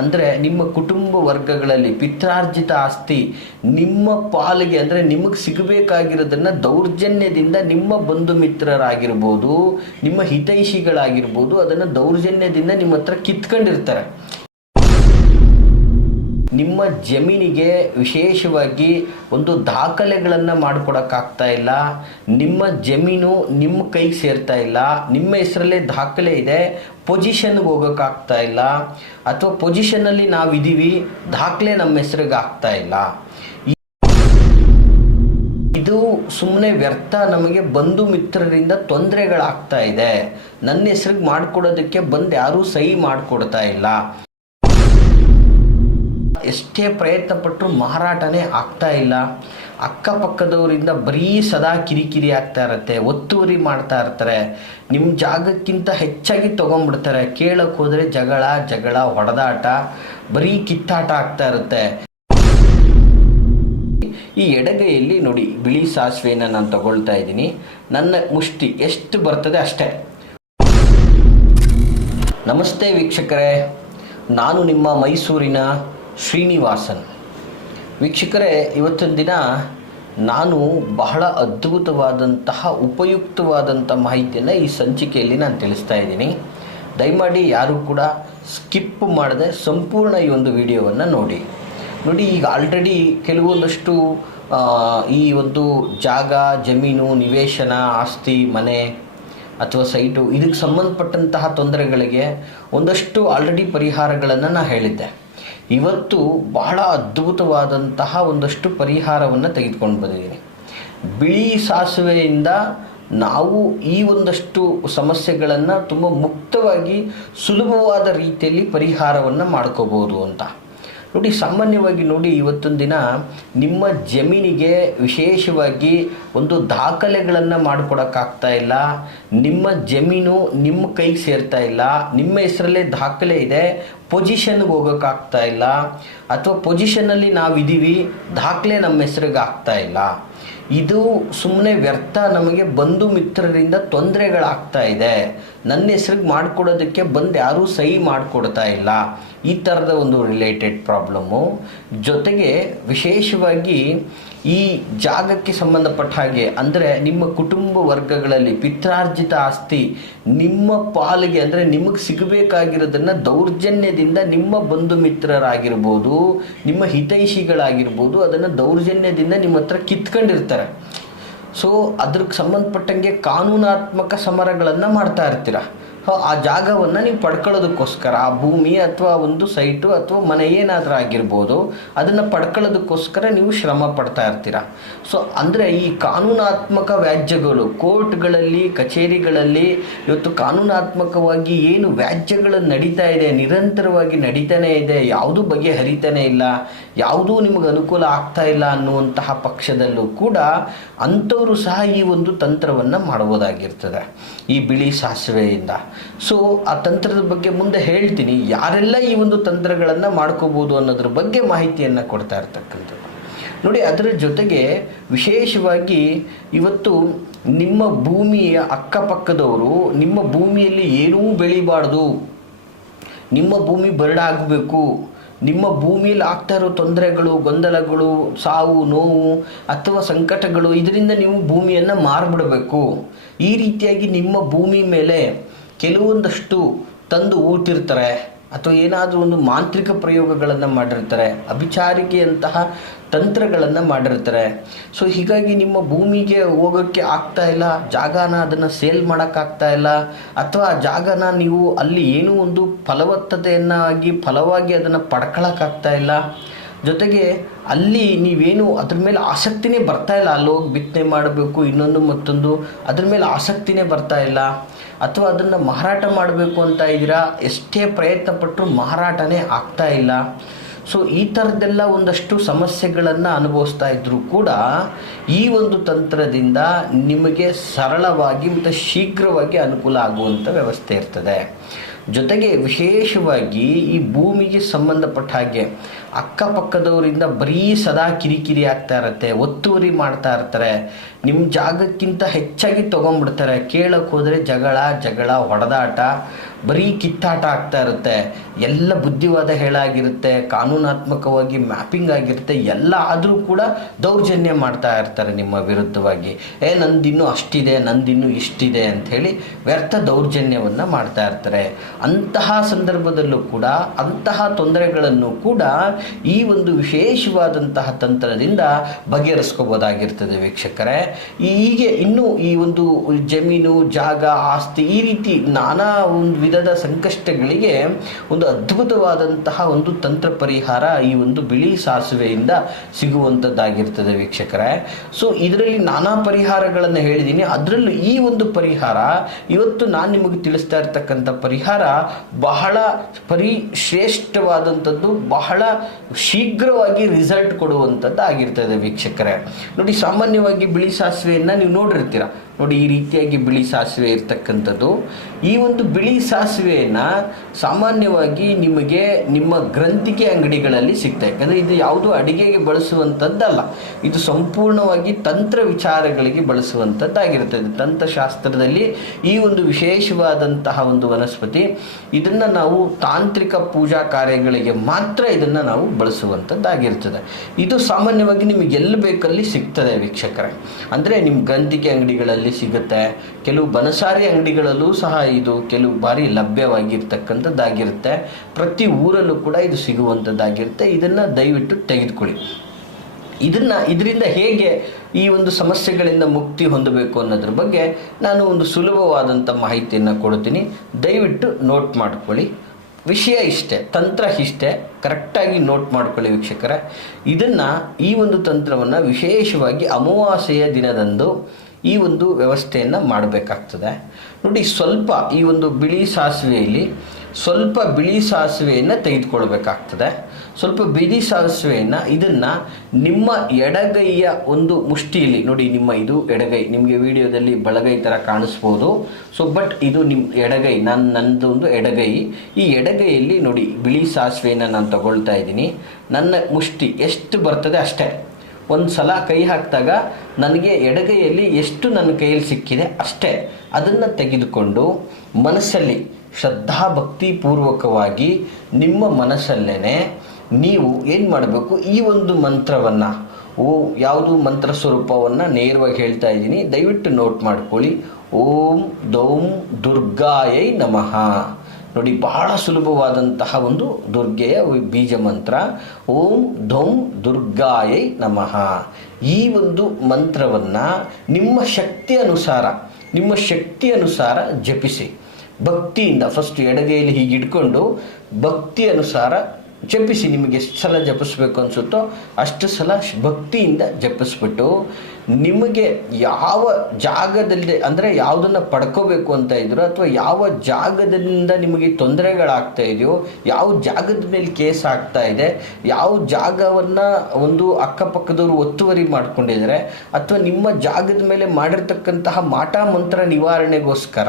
ಅಂದರೆ ನಿಮ್ಮ ಕುಟುಂಬ ವರ್ಗಗಳಲ್ಲಿ ಪಿತ್ರಾರ್ಜಿತ ಆಸ್ತಿ ನಿಮ್ಮ ಪಾಲಿಗೆ ಅಂದರೆ ನಿಮಗೆ ಸಿಗಬೇಕಾಗಿರೋದನ್ನು ದೌರ್ಜನ್ಯದಿಂದ ನಿಮ್ಮ ಬಂಧು ಮಿತ್ರರಾಗಿರ್ಬೋದು, ನಿಮ್ಮ ಹಿತೈಷಿಗಳಾಗಿರ್ಬೋದು, ಅದನ್ನು ದೌರ್ಜನ್ಯದಿಂದ ನಿಮ್ಮ ಹತ್ರ ಕಿತ್ಕೊಂಡಿರ್ತಾರೆ. ನಿಮ್ಮ ಜಮೀನಿಗೆ ವಿಶೇಷವಾಗಿ ಒಂದು ದಾಖಲೆಗಳನ್ನು ಮಾಡಿಕೊಡೋಕ್ಕಾಗ್ತಾ ಇಲ್ಲ. ನಿಮ್ಮ ಜಮೀನು ನಿಮ್ಮ ಕೈಗೆ ಸೇರ್ತಾ ಇಲ್ಲ. ನಿಮ್ಮ ಹೆಸರಲ್ಲೇ ದಾಖಲೆ ಇದೆ, ಪೊಸಿಷನ್ಗೆ ಹೋಗೋಕ್ಕಾಗ್ತಾ ಇಲ್ಲ. ಅಥವಾ ಪೊಸಿಷನ್ನಲ್ಲಿ ನಾವಿದ್ದೀವಿ, ದಾಖಲೆ ನಮ್ಮ ಹೆಸರಿಗೆ ಆಗ್ತಾ ಇಲ್ಲ. ಇದು ಸುಮ್ಮನೆ ವ್ಯರ್ಥ. ನಮಗೆ ಬಂಧು ಮಿತ್ರರಿಂದ ತೊಂದರೆಗಳಾಗ್ತಾ ಇದೆ. ನನ್ನ ಹೆಸರಿಗೆ ಮಾಡಿಕೊಡೋದಕ್ಕೆ ಬಂದು ಯಾರೂ ಸಹಿ ಮಾಡಿಕೊಡ್ತಾ ಇಲ್ಲ. ಎಷ್ಟೇ ಪ್ರಯತ್ನ ಪಟ್ಟರು ಮಾರಾಟನೇ ಆಗ್ತಾ ಇಲ್ಲ. ಅಕ್ಕಪಕ್ಕದವರಿಂದ ಬರೀ ಸದಾ ಕಿರಿಕಿರಿ ಆಗ್ತಾ ಇರುತ್ತೆ, ಒತ್ತುವರಿ ಮಾಡ್ತಾ ಇರ್ತಾರೆ, ನಿಮ್ಮ ಜಾಗಕ್ಕಿಂತ ಹೆಚ್ಚಾಗಿ ತೊಗೊಂಡ್ಬಿಡ್ತಾರೆ. ಕೇಳಕ್ಕೆ ಹೋದರೆ ಜಗಳ ಹೊಡೆದಾಟ, ಬರೀ ಕಿತ್ತಾಟ ಆಗ್ತಾ ಇರುತ್ತೆ. ಈ ಎಡಗೈಯಲ್ಲಿ ನೋಡಿ ಬಿಳಿ ಸಾಸಿವೆಯನ್ನು ನಾನು ತಗೊಳ್ತಾ ಇದ್ದೀನಿ. ನನ್ನ ಮುಷ್ಟಿ ಎಷ್ಟು ಬರ್ತದೆ ಅಷ್ಟೇ. ನಮಸ್ತೆ ವೀಕ್ಷಕರೇ, ನಾನು ನಿಮ್ಮ ಮೈಸೂರಿನ ಶ್ರೀನಿವಾಸನ್. ವೀಕ್ಷಕರೇ, ಇವತ್ತಿನ ದಿನ ನಾನು ಬಹಳ ಅದ್ಭುತವಾದಂತಹ ಉಪಯುಕ್ತವಾದಂಥ ಮಾಹಿತಿಯನ್ನು ಈ ಸಂಚಿಕೆಯಲ್ಲಿ ನಾನು ತಿಳಿಸ್ತಾ ಇದ್ದೀನಿ. ದಯಮಾಡಿ ಯಾರೂ ಕೂಡ ಸ್ಕಿಪ್ ಮಾಡದೆ ಸಂಪೂರ್ಣ ಈ ಒಂದು ವಿಡಿಯೋವನ್ನು ನೋಡಿ. ಈಗ ಆಲ್ರೆಡಿ ಕೆಲವೊಂದಷ್ಟು ಈ ಒಂದು ಜಾಗ, ಜಮೀನು, ನಿವೇಶನ, ಆಸ್ತಿ, ಮನೆ ಅಥವಾ ಸೈಟು, ಇದಕ್ಕೆ ಸಂಬಂಧಪಟ್ಟಂತಹ ತೊಂದರೆಗಳಿಗೆ ಒಂದಷ್ಟು ಆಲ್ರೆಡಿ ಪರಿಹಾರಗಳನ್ನು ನಾನು ಹೇಳಿದ್ದೆ. ಇವತ್ತು ಬಹಳ ಅದ್ಭುತವಾದಂತಹ ಒಂದಷ್ಟು ಪರಿಹಾರವನ್ನು ತೆಗೆದುಕೊಂಡು ಬಂದಿದ್ದೀನಿ. ಬಿಳಿ ಸಾಸಿವೆಯಿಂದ ನಾವು ಈ ಒಂದಷ್ಟು ಸಮಸ್ಯೆಗಳನ್ನು ತುಂಬ ಮುಕ್ತವಾಗಿ ಸುಲಭವಾದ ರೀತಿಯಲ್ಲಿ ಪರಿಹಾರವನ್ನು ಮಾಡ್ಕೋಬೋದು ಅಂತ ನೋಡಿ. ಸಾಮಾನ್ಯವಾಗಿ ನೋಡಿ, ಇವತ್ತೊಂದು ದಿನ ನಿಮ್ಮ ಜಮೀನಿಗೆ ವಿಶೇಷವಾಗಿ ಒಂದು ದಾಖಲೆಗಳನ್ನು ಮಾಡಿಕೊಡೋಕ್ಕಾಗ್ತಾ ಇಲ್ಲ. ನಿಮ್ಮ ಜಮೀನು ನಿಮ್ಮ ಕೈಗೆ ಸೇರ್ತಾ ಇಲ್ಲ. ನಿಮ್ಮ ಹೆಸರಲ್ಲೇ ದಾಖಲೆ ಇದೆ, ಪೊಸಿಷನ್ಗೆ ಹೋಗೋಕ್ಕಾಗ್ತಾ ಇಲ್ಲ. ಅಥವಾ ಪೊಸಿಷನ್ನಲ್ಲಿ ನಾವಿದ್ದೀವಿ, ದಾಖಲೆ ನಮ್ಮ ಹೆಸರಿಗೆ ಆಗ್ತಾ ಇಲ್ಲ. ಇದು ಸುಮ್ಮನೆ ವ್ಯರ್ಥ. ನಮಗೆ ಬಂಧು ಮಿತ್ರರಿಂದ ತೊಂದರೆಗಳಾಗ್ತಾ ಇದೆ. ನನ್ನ ಹೆಸರಿಗೆ ಮಾಡಿಕೊಡೋದಕ್ಕೆ ಬಂದು ಯಾರೂ ಸಹಿ ಮಾಡಿಕೊಡ್ತಾ ಇಲ್ಲ. ಈ ಥರದ ಒಂದು ರಿಲೇಟೆಡ್ ಪ್ರಾಬ್ಲಮ್ಮು. ಜೊತೆಗೆ ವಿಶೇಷವಾಗಿ ಈ ಜಾಗಕ್ಕೆ ಸಂಬಂಧಪಟ್ಟ ಹಾಗೆ, ಅಂದರೆ ನಿಮ್ಮ ಕುಟುಂಬ ವರ್ಗಗಳಲ್ಲಿ ಪಿತ್ರಾರ್ಜಿತ ಆಸ್ತಿ ನಿಮ್ಮ ಪಾಲಿಗೆ ಅಂದರೆ ನಿಮಗೆ ಸಿಗಬೇಕಾಗಿರೋದನ್ನು ದೌರ್ಜನ್ಯದಿಂದ ನಿಮ್ಮ ಬಂಧು ಮಿತ್ರರಾಗಿರ್ಬೋದು, ನಿಮ್ಮ ಹಿತೈಷಿಗಳಾಗಿರ್ಬೋದು, ಅದನ್ನು ದೌರ್ಜನ್ಯದಿಂದ ನಿಮ್ಮ ಹತ್ರ ಕಿತ್ಕೊಂಡಿರ್ತಾರೆ. ಸೊ ಅದ್ರಿಗೆ ಸಂಬಂಧಪಟ್ಟಂಗೆ ಕಾನೂನಾತ್ಮಕ ಸಮರಗಳನ್ನು ಮಾಡ್ತಾ ಇರ್ತೀರ. ಆ ಜಾಗವನ್ನು ನೀವು ಪಡ್ಕೊಳ್ಳೋದಕ್ಕೋಸ್ಕರ, ಆ ಭೂಮಿ ಅಥವಾ ಒಂದು ಸೈಟು ಅಥವಾ ಮನೆ ಏನಾದರೂ ಆಗಿರ್ಬೋದು, ಅದನ್ನು ಪಡ್ಕೊಳ್ಳೋದಕ್ಕೋಸ್ಕರ ನೀವು ಶ್ರಮ ಪಡ್ತಾ ಇರ್ತೀರ. ಸೊ ಅಂದರೆ ಈ ಕಾನೂನಾತ್ಮಕ ವ್ಯಾಜ್ಯಗಳು ಕೋರ್ಟ್ಗಳಲ್ಲಿ, ಕಚೇರಿಗಳಲ್ಲಿ ಇವತ್ತು ಕಾನೂನಾತ್ಮಕವಾಗಿ ಏನು ವ್ಯಾಜ್ಯಗಳು ನಡೀತಾ ಇದೆ, ನಿರಂತರವಾಗಿ ನಡೀತಾನೇ ಇದೆ, ಯಾವುದೂ ಬಗೆಹರಿತಾನೇ ಇಲ್ಲ, ಯಾವುದೂ ನಿಮಗೆ ಅನುಕೂಲ ಆಗ್ತಾ ಇಲ್ಲ ಅನ್ನುವಂತಹ ಪಕ್ಷದಲ್ಲೂ ಕೂಡ ಅಂಥವರು ಸಹ ಈ ಒಂದು ತಂತ್ರವನ್ನು ಮಾಡ್ಬೋದಾಗಿರ್ತದೆ ಈ ಬಿಳಿ ಸಾಸಿವೆಯಿಂದ. ಸೊ ಆ ತಂತ್ರದ ಬಗ್ಗೆ ಮುಂದೆ ಹೇಳ್ತೀನಿ, ಯಾರೆಲ್ಲ ಈ ಒಂದು ತಂತ್ರಗಳನ್ನು ಮಾಡ್ಕೋಬೋದು ಅನ್ನೋದ್ರ ಬಗ್ಗೆ ಮಾಹಿತಿಯನ್ನು ಕೊಡ್ತಾ ಇರ್ತಕ್ಕಂಥದ್ದು ನೋಡಿ. ಅದರ ಜೊತೆಗೆ ವಿಶೇಷವಾಗಿ ಇವತ್ತು ನಿಮ್ಮ ಭೂಮಿಯ ಅಕ್ಕಪಕ್ಕದವರು ನಿಮ್ಮ ಭೂಮಿಯಲ್ಲಿ ಏನೂ ಬೆಳಿಬಾರ್ದು, ನಿಮ್ಮ ಭೂಮಿ ಬರಡಾಗಬೇಕು, ನಿಮ್ಮ ಭೂಮಿಯಲ್ಲಿ ಆಗ್ತಾ ಇರೋ ತೊಂದರೆಗಳು, ಗೊಂದಲಗಳು, ಸಾವು ನೋವು ಅಥವಾ ಸಂಕಟಗಳು, ಇದರಿಂದ ನೀವು ಭೂಮಿಯನ್ನು ಮಾರ್ಬಿಡಬೇಕು. ಈ ರೀತಿಯಾಗಿ ನಿಮ್ಮ ಭೂಮಿ ಮೇಲೆ ಕೆಲವೊಂದಷ್ಟು ತಂದು ಊಟಿರ್ತಾರೆ ಅಥವಾ ಏನಾದರೂ ಒಂದು ಮಾಂತ್ರಿಕ ಪ್ರಯೋಗಗಳನ್ನು ಮಾಡಿರ್ತಾರೆ, ಅಭಿಚಾರಿಕೆಯಂತಹ ತಂತ್ರಗಳನ್ನು ಮಾಡಿರ್ತಾರೆ. ಸೊ ಹೀಗಾಗಿ ನಿಮ್ಮ ಭೂಮಿಗೆ ಹೋಗೋಕ್ಕೆ ಆಗ್ತಾ ಇಲ್ಲ, ಜಾಗನ ಅದನ್ನು ಸೇಲ್ ಮಾಡೋಕ್ಕಾಗ್ತಾ ಇಲ್ಲ, ಅಥವಾ ಆ ಜಾಗನ ನೀವು ಅಲ್ಲಿ ಏನೂ ಒಂದು ಫಲವಾಗಿ ಅದನ್ನು ಪಡ್ಕೊಳ್ಳೋಕ್ಕಾಗ್ತಾ ಇಲ್ಲ. ಜೊತೆಗೆ ಅಲ್ಲಿ ನೀವೇನು ಅದ್ರ ಮೇಲೆ ಆಸಕ್ತಿನೇ ಬರ್ತಾ ಇಲ್ಲ, ಅಲ್ಲಿ ಹೋಗಿ ಬಿತ್ತನೆ ಮಾಡಬೇಕು, ಇನ್ನೊಂದು ಮತ್ತೊಂದು ಅದ್ರ ಮೇಲೆ ಆಸಕ್ತಿನೇ ಬರ್ತಾ ಇಲ್ಲ. ಅಥವಾ ಅದನ್ನು ಮಾರಾಟ ಮಾಡಬೇಕು ಅಂತ ಇದ್ದೀರಾ, ಎಷ್ಟೇ ಪ್ರಯತ್ನ ಪಟ್ಟರು ಮಾರಾಟನೇ ಆಗ್ತಾ ಇಲ್ಲ. ಸೊ ಈ ಥರದ್ದೆಲ್ಲ ಒಂದಷ್ಟು ಸಮಸ್ಯೆಗಳನ್ನು ಅನುಭವಿಸ್ತಾ ಇದ್ದರೂ ಕೂಡ ಈ ಒಂದು ತಂತ್ರದಿಂದ ನಿಮಗೆ ಸರಳವಾಗಿ ಮತ್ತು ಶೀಘ್ರವಾಗಿ ಅನುಕೂಲ ಆಗುವಂಥ ವ್ಯವಸ್ಥೆ ಇರ್ತದೆ. ಜೊತೆಗೆ ವಿಶೇಷವಾಗಿ ಈ ಭೂಮಿಗೆ ಸಂಬಂಧಪಟ್ಟ ಹಾಗೆ ಅಕ್ಕಪಕ್ಕದವರಿಂದ ಬರೀ ಸದಾ ಕಿರಿಕಿರಿ ಆಗ್ತಾ ಇರುತ್ತೆ, ಒತ್ತುವರಿ ಮಾಡ್ತಾ ಇರ್ತಾರೆ, ನಿಮ್ಮ ಜಾಗಕ್ಕಿಂತ ಹೆಚ್ಚಾಗಿ ತೊಗೊಂಡ್ಬಿಡ್ತಾರೆ. ಕೇಳಕ್ಕೆ ಹೋದರೆ ಜಗಳ ಹೊಡೆದಾಟ, ಬರೀ ಕಿತ್ತಾಟ ಆಗ್ತಾ ಇರುತ್ತೆ, ಎಲ್ಲ ಬುದ್ಧಿವಾದ ಹೇಳಾಗಿರುತ್ತೆ, ಕಾನೂನಾತ್ಮಕವಾಗಿ ಮ್ಯಾಪಿಂಗ್ ಆಗಿರುತ್ತೆ, ಎಲ್ಲ ಆದರೂ ಕೂಡ ದೌರ್ಜನ್ಯ ಮಾಡ್ತಾ ಇರ್ತಾರೆ ನಿಮ್ಮ ವಿರುದ್ಧವಾಗಿ. ನಂದಿನ್ನೂ ಅಷ್ಟಿದೆ, ನಂದಿನ್ನೂ ಇಷ್ಟಿದೆ ಅಂಥೇಳಿ ವ್ಯರ್ಥ ದೌರ್ಜನ್ಯವನ್ನು ಮಾಡ್ತಾ ಇರ್ತಾರೆ. ಅಂತಹ ಸಂದರ್ಭದಲ್ಲೂ ಕೂಡ ಅಂತಹ ತೊಂದರೆಗಳನ್ನು ಕೂಡ ಈ ಒಂದು ವಿಶೇಷವಾದಂತಹ ತಂತ್ರದಿಂದ ಬಗೆಹರಿಸ್ಕೋಬೋದಾಗಿರ್ತದೆ ವೀಕ್ಷಕರೇ. ಹೀಗೆ ಇನ್ನೂ ಈ ಒಂದು ಜಮೀನು, ಜಾಗ, ಆಸ್ತಿ, ಈ ರೀತಿ ನಾನಾ ಒಂದು ವಿಧದ ಸಂಕಷ್ಟಗಳಿಗೆ ಒಂದು ಅದ್ಭುತವಾದಂತಹ ಒಂದು ತಂತ್ರ ಪರಿಹಾರ ಈ ಒಂದು ಬಿಳಿ ಸಾಸಿವೆಯಿಂದ ಸಿಗುವಂಥದ್ದಾಗಿರ್ತದೆ ವೀಕ್ಷಕರೇ. ಸೊ ಇದರಲ್ಲಿ ನಾನಾ ಪರಿಹಾರಗಳನ್ನು ಹೇಳಿದ್ದೀನಿ. ಅದರಲ್ಲೂ ಈ ಒಂದು ಪರಿಹಾರ, ಇವತ್ತು ನಾನು ನಿಮಗೆ ತಿಳಿಸ್ತಾ ಇರ್ತಕ್ಕಂಥ ಪರಿಹಾರ ಬಹಳ ಶ್ರೇಷ್ಠವಾದಂಥದ್ದು, ಬಹಳ ಶೀಘ್ರವಾಗಿ ರಿಸಲ್ಟ್ ಕೊಡುವಂಥದ್ದು ಆಗಿರ್ತದೆ ವೀಕ್ಷಕರೇ. ನೋಡಿ, ಸಾಮಾನ್ಯವಾಗಿ ಬಿಳಿ ಸಾಸಿವೆಯನ್ನು ನೀವು ನೋಡಿರ್ತೀರ. ನೋಡಿ, ಈ ರೀತಿಯಾಗಿ ಬಿಳಿ ಸಾಸಿವೆ ಇರ್ತಕ್ಕಂಥದ್ದು. ಈ ಒಂದು ಬಿಳಿ ಸಾಸಿವೆಯನ್ನು ಸಾಮಾನ್ಯವಾಗಿ ನಿಮಗೆ ನಿಮ್ಮ ಗ್ರಂಥಿಗೆ ಅಂಗಡಿಗಳಲ್ಲಿ ಸಿಗ್ತದೆ. ಯಾಕಂದರೆ ಇದು ಯಾವುದು ಅಡಿಗೆಗೆ ಬಳಸುವಂಥದ್ದಲ್ಲ, ಇದು ಸಂಪೂರ್ಣವಾಗಿ ತಂತ್ರ ವಿಚಾರಗಳಿಗೆ ಬಳಸುವಂಥದ್ದಾಗಿರ್ತದೆ. ತಂತ್ರಶಾಸ್ತ್ರದಲ್ಲಿ ಈ ಒಂದು ವಿಶೇಷವಾದಂತಹ ಒಂದು ವನಸ್ಪತಿ, ಇದನ್ನು ನಾವು ತಾಂತ್ರಿಕ ಪೂಜಾ ಕಾರ್ಯಗಳಿಗೆ ಮಾತ್ರ ಇದನ್ನು ನಾವು ಬಳಸುವಂಥದ್ದಾಗಿರ್ತದೆ. ಇದು ಸಾಮಾನ್ಯವಾಗಿ ನಿಮಗೆ ಎಲ್ಲಿ ಬೇಕಲ್ಲಿ ಸಿಗ್ತದೆ ವೀಕ್ಷಕರೇ. ಅಂದರೆ ನಿಮ್ಮ ಗ್ರಂಥಿಗೆ ಅಂಗಡಿಗಳಲ್ಲಿ ಸಿಗುತ್ತೆ, ಕೆಲವು ಬನಸಾರಿ ಅಂಗಡಿಗಳಲ್ಲೂ ಸಹ ಇದು ಕೆಲವು ಬಾರಿ ಲಭ್ಯವಾಗಿರ್ತಕ್ಕಂಥದ್ದಾಗಿರುತ್ತೆ. ಪ್ರತಿ ಊರಲ್ಲೂ ಕೂಡ ಇದು ಸಿಗುವಂಥದ್ದಾಗಿರುತ್ತೆ. ಇದನ್ನು ದಯವಿಟ್ಟು ತೆಗೆದುಕೊಳ್ಳಿ. ಇದರಿಂದ ಹೇಗೆ ಈ ಒಂದು ಸಮಸ್ಯೆಗಳಿಂದ ಮುಕ್ತಿ ಹೊಂದಬೇಕು ಅನ್ನೋದ್ರ ಬಗ್ಗೆ ನಾನು ಒಂದು ಸುಲಭವಾದಂಥ ಮಾಹಿತಿಯನ್ನು ಕೊಡ್ತೀನಿ. ದಯವಿಟ್ಟು ನೋಟ್ ಮಾಡ್ಕೊಳ್ಳಿ. ವಿಷಯ ಇಷ್ಟೇ, ತಂತ್ರ ಇಷ್ಟೇ, ಕರೆಕ್ಟಾಗಿ ನೋಟ್ ಮಾಡ್ಕೊಳ್ಳಿ ವೀಕ್ಷಕರೇ. ಈ ಒಂದು ತಂತ್ರವನ್ನು ವಿಶೇಷವಾಗಿ ಅಮಾವಾಸ್ಯೆಯ ದಿನದಂದು ಈ ಒಂದು ವ್ಯವಸ್ಥೆಯನ್ನು ಮಾಡಬೇಕಾಗ್ತದೆ. ನೋಡಿ, ಸ್ವಲ್ಪ ಈ ಒಂದು ಬಿಳಿ ಸಾಸಿವೆಯಲ್ಲಿ ಸ್ವಲ್ಪ ಬಿಳಿ ಸಾಸಿವೆಯನ್ನು ತೆಗೆದುಕೊಳ್ಬೇಕಾಗ್ತದೆ. ಸ್ವಲ್ಪ ಬಿಳಿ ಸಾಸಿವೆಯನ್ನು ಇದನ್ನು ನಿಮ್ಮ ಎಡಗೈಯ ಒಂದು ಮುಷ್ಟಿಯಲ್ಲಿ, ನೋಡಿ ನಿಮ್ಮ ಇದು ಎಡಗೈ, ನಿಮಗೆ ವಿಡಿಯೋದಲ್ಲಿ ಬಲಗೈ ಥರ ಕಾಣಿಸ್ಬೋದು. ಬಟ್ ಇದು ನಿಮ್ಮ ಎಡಗೈ, ನನ್ನದು ಒಂದು ಎಡಗೈ. ಈ ಎಡಗೈಯಲ್ಲಿ ನೋಡಿ ಬಿಳಿ ಸಾಸಿವೆಯನ್ನು ನಾನು ತಗೊಳ್ತಾ ಇದ್ದೀನಿ. ನನ್ನ ಮುಷ್ಟಿ ಎಷ್ಟು ಬರ್ತದೆ ಅಷ್ಟೇ. ಒಂದು ಸಲ ಕೈ ಹಾಕಿದಾಗ ನನಗೆ ಎಡಗೈಯಲ್ಲಿ ಎಷ್ಟು ನನ್ನ ಕೈಯಲ್ಲಿ ಸಿಕ್ಕಿದೆ ಅಷ್ಟೇ ಅದನ್ನು ತೆಗೆದುಕೊಂಡು ಮನಸ್ಸಲ್ಲಿ ಶ್ರದ್ಧಾಭಕ್ತಿಪೂರ್ವಕವಾಗಿ ನಿಮ್ಮ ಮನಸ್ಸಲ್ಲೇ ನೀವು ಏನು ಮಾಡಬೇಕು, ಈ ಒಂದು ಮಂತ್ರವನ್ನು, ಯಾವುದು ಮಂತ್ರ ಸ್ವರೂಪವನ್ನು ನೇರವಾಗಿ ಹೇಳ್ತಾ ಇದ್ದೀನಿ, ದಯವಿಟ್ಟು ನೋಟ್ ಮಾಡ್ಕೊಳ್ಳಿ. ಓಂ ದೌಂ ದುರ್ಗಾಯೈ ನಮಃ. ನೋಡಿ, ಬಹಳ ಸುಲಭವಾದಂತಹ ಒಂದು ದುರ್ಗೆಯ ಬೀಜ ಮಂತ್ರ. ಓಂ ಧೌಂ ದುರ್ಗಾಯೈ ನಮಃ. ಈ ಒಂದು ಮಂತ್ರವನ್ನು ನಿಮ್ಮ ಶಕ್ತಿ ಅನುಸಾರ ಜಪಿಸಿ. ಭಕ್ತಿಯಿಂದ ಫಸ್ಟ್ ಎಡಗೈಯಲ್ಲಿ ಹೀಗೆ ಇಟ್ಕೊಂಡು ಭಕ್ತಿ ಅನುಸಾರ ಜಪಿಸಿ. ನಿಮಗೆ ಎಷ್ಟು ಸಲ ಜಪಿಸ್ಬೇಕು ಅನಿಸುತ್ತೋ ಅಷ್ಟು ಸಲ ಭಕ್ತಿಯಿಂದ ಜಪಿಸ್ಬಿಟ್ಟು ನಿಮಗೆ ಯಾವ ಜಾಗದಲ್ಲಿ, ಅಂದರೆ ಯಾವುದನ್ನು ಪಡ್ಕೋಬೇಕು ಅಂತ ಇದ್ರೋ ಅಥವಾ ಯಾವ ಜಾಗದಿಂದ ನಿಮಗೆ ತೊಂದರೆಗಳಾಗ್ತಾ ಇದೆಯೋ, ಯಾವ ಜಾಗದ ಮೇಲೆ ಕೇಸ್ ಆಗ್ತಾ ಇದೆ, ಯಾವ ಜಾಗವನ್ನು ಒಂದು ಅಕ್ಕಪಕ್ಕದವರು ಒತ್ತುವರಿ ಮಾಡ್ಕೊಂಡಿದ್ದಾರೆ, ಅಥವಾ ನಿಮ್ಮ ಜಾಗದ ಮೇಲೆ ಮಾಡಿರ್ತಕ್ಕಂತಹ ಮಾಟ ಮಂತ್ರ ನಿವಾರಣೆಗೋಸ್ಕರ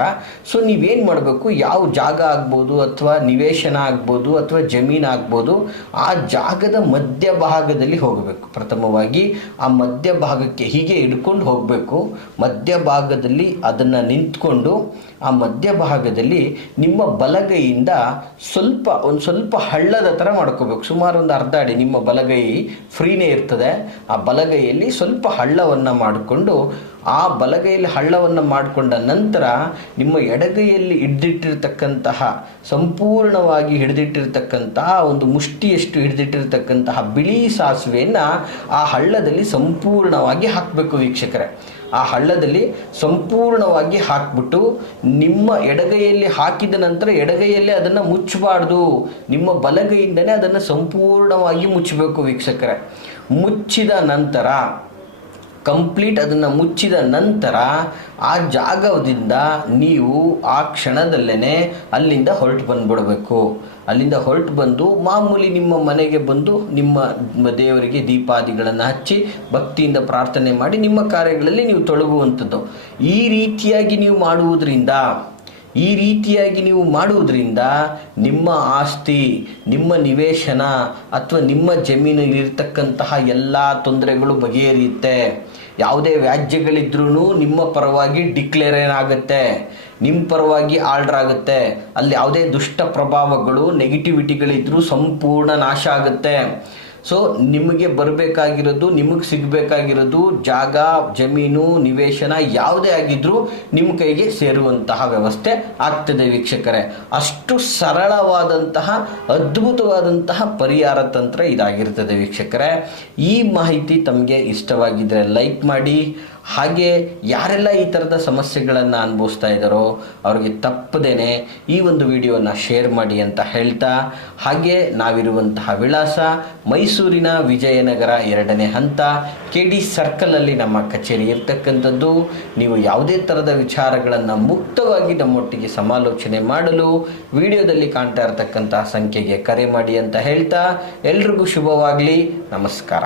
ನೀವೇನು ಮಾಡಬೇಕು, ಯಾವ ಜಾಗ ಆಗ್ಬೋದು ಅಥವಾ ನಿವೇಶನ ಆಗ್ಬೋದು ಅಥವಾ ಜಮೀನು ಆಗ್ಬೋದು, ಆ ಜಾಗದ ಮಧ್ಯಭಾಗದಲ್ಲಿ ಹೋಗಬೇಕು. ಪ್ರಥಮವಾಗಿ ಆ ಮಧ್ಯಭಾಗಕ್ಕೆ ಹೀಗೆ ಹಿಡ್ಕೊಂಡು ಹೋಗಬೇಕು. ಮಧ್ಯಭಾಗದಲ್ಲಿ ಅದನ್ನು ನಿಂತ್ಕೊಂಡು ಆ ಮಧ್ಯಭಾಗದಲ್ಲಿ ನಿಮ್ಮ ಬಲಗೈಯಿಂದ ಒಂದು ಸ್ವಲ್ಪ ಹಳ್ಳದ ಥರ ಮಾಡ್ಕೋಬೇಕು. ಸುಮಾರು ಒಂದು ಅರ್ಧ ಅಡಿ, ನಿಮ್ಮ ಬಲಗೈ ಫ್ರೀನೇ ಇರ್ತದೆ, ಆ ಬಲಗೈಯಲ್ಲಿ ಸ್ವಲ್ಪ ಹಳ್ಳವನ್ನು ಮಾಡಿಕೊಂಡು, ಆ ಬಲಗೈಯಲ್ಲಿ ಹಳ್ಳವನ್ನು ಮಾಡಿಕೊಂಡ ನಂತರ ನಿಮ್ಮ ಎಡಗೈಯಲ್ಲಿ ಸಂಪೂರ್ಣವಾಗಿ ಹಿಡಿದಿಟ್ಟಿರ್ತಕ್ಕಂತಹ ಒಂದು ಮುಷ್ಟಿಯಷ್ಟು ಹಿಡಿದಿಟ್ಟಿರ್ತಕ್ಕಂತಹ ಬಿಳಿ ಸಾಸಿವೆಯನ್ನು ಆ ಹಳ್ಳದಲ್ಲಿ ಸಂಪೂರ್ಣವಾಗಿ ಹಾಕಬೇಕು ವೀಕ್ಷಕರೇ. ಆ ಹಳ್ಳದಲ್ಲಿ ಸಂಪೂರ್ಣವಾಗಿ ಹಾಕ್ಬಿಟ್ಟು ನಿಮ್ಮ ಎಡಗೈಯಲ್ಲಿ ಹಾಕಿದ ನಂತರ ಎಡಗೈಯಲ್ಲಿ ಅದನ್ನು ಮುಚ್ಚಬಾರ್ದು, ನಿಮ್ಮ ಬಲಗೈಯಿಂದನೇ ಅದನ್ನು ಸಂಪೂರ್ಣವಾಗಿ ಮುಚ್ಚಬೇಕು ವೀಕ್ಷಕರೇ. ಮುಚ್ಚಿದ ನಂತರ ಅದನ್ನು ಮುಚ್ಚಿದ ನಂತರ ಆ ಜಾಗದಿಂದ ನೀವು ಆ ಕ್ಷಣದಲ್ಲೇ ಅಲ್ಲಿಂದ ಹೊರಟು ಬಂದುಬಿಡಬೇಕು. ಅಲ್ಲಿಂದ ಹೊರಟು ಬಂದು ಮಾಮೂಲಿ ನಿಮ್ಮ ಮನೆಗೆ ಬಂದು ನಿಮ್ಮ ದೇವರಿಗೆ ದೀಪಾದಿಗಳನ್ನು ಹಚ್ಚಿ ಭಕ್ತಿಯಿಂದ ಪ್ರಾರ್ಥನೆ ಮಾಡಿ ನಿಮ್ಮ ಕಾರ್ಯಗಳಲ್ಲಿ ನೀವು ತೊಡಗುವಂಥದ್ದು. ಈ ರೀತಿಯಾಗಿ ನೀವು ಮಾಡುವುದರಿಂದ ನಿಮ್ಮ ಆಸ್ತಿ, ನಿಮ್ಮ ನಿವೇಶನ ಅಥವಾ ನಿಮ್ಮ ಜಮೀನಿಲಿರ್ತಕ್ಕಂತಹ ಎಲ್ಲ ತೊಂದರೆಗಳು ಬಗೆಹರಿಯುತ್ತೆ. ಯಾವುದೇ ವ್ಯಾಜ್ಯಗಳಿದ್ರೂ ನಿಮ್ಮ ಪರವಾಗಿ ಡಿಕ್ಲೇರ್ ಏನಾಗುತ್ತೆ, ನಿಮ್ಮ ಪರವಾಗಿ ಆರ್ಡರ್ ಆಗುತ್ತೆ. ಅಲ್ಲಿ ಯಾವುದೇ ದುಷ್ಟ ಪ್ರಭಾವಗಳು ನೆಗೆಟಿವಿಟಿಗಳಿದ್ರೂ ಸಂಪೂರ್ಣ ನಾಶ ಆಗುತ್ತೆ. ಸೊ ನಿಮಗೆ ಬರಬೇಕಾಗಿರೋದು, ನಿಮಗೆ ಸಿಗಬೇಕಾಗಿರೋದು ಜಾಗ, ಜಮೀನು, ನಿವೇಶನ ಯಾವುದೇ ಆಗಿದ್ರೂ ನಿಮ್ಮ ಕೈಗೆ ಸೇರುವಂತಹ ವ್ಯವಸ್ಥೆ ಆಗ್ತದೆ ವೀಕ್ಷಕರೇ. ಅಷ್ಟು ಸರಳವಾದಂತಹ ಅದ್ಭುತವಾದಂತಹ ಪರಿಹಾರ ತಂತ್ರ ಇದಾಗಿರ್ತದೆ ವೀಕ್ಷಕರೇ. ಈ ಮಾಹಿತಿ ತಮಗೆ ಇಷ್ಟವಾಗಿದ್ದರೆ ಲೈಕ್ ಮಾಡಿ. ಹಾಗೆ ಯಾರೆಲ್ಲ ಈ ಥರದ ಸಮಸ್ಯೆಗಳನ್ನು ಅನುಭವಿಸ್ತಾ ಇದ್ದಾರೋ ಅವ್ರಿಗೆ ತಪ್ಪದೇನೆ ಈ ಒಂದು ವಿಡಿಯೋನ ಶೇರ್ ಮಾಡಿ ಅಂತ ಹೇಳ್ತಾ, ಹಾಗೆ ನಾವಿರುವಂತಹ ವಿಳಾಸ ಮೈಸೂರಿನ ವಿಜಯನಗರ 2ನೇ ಹಂತ KD ಸರ್ಕಲಲ್ಲಿ ನಮ್ಮ ಕಚೇರಿ ಇರ್ತಕ್ಕಂಥದ್ದು. ನೀವು ಯಾವುದೇ ಥರದ ವಿಚಾರಗಳನ್ನು ಮುಕ್ತವಾಗಿ ನಮ್ಮೊಟ್ಟಿಗೆ ಸಮಾಲೋಚನೆ ಮಾಡಲು ವಿಡಿಯೋದಲ್ಲಿ ಕಾಣ್ತಾ ಇರತಕ್ಕಂತಹ ಸಂಖ್ಯೆಗೆ ಕರೆ ಮಾಡಿ ಅಂತ ಹೇಳ್ತಾ, ಎಲ್ರಿಗೂ ಶುಭವಾಗಲಿ. ನಮಸ್ಕಾರ.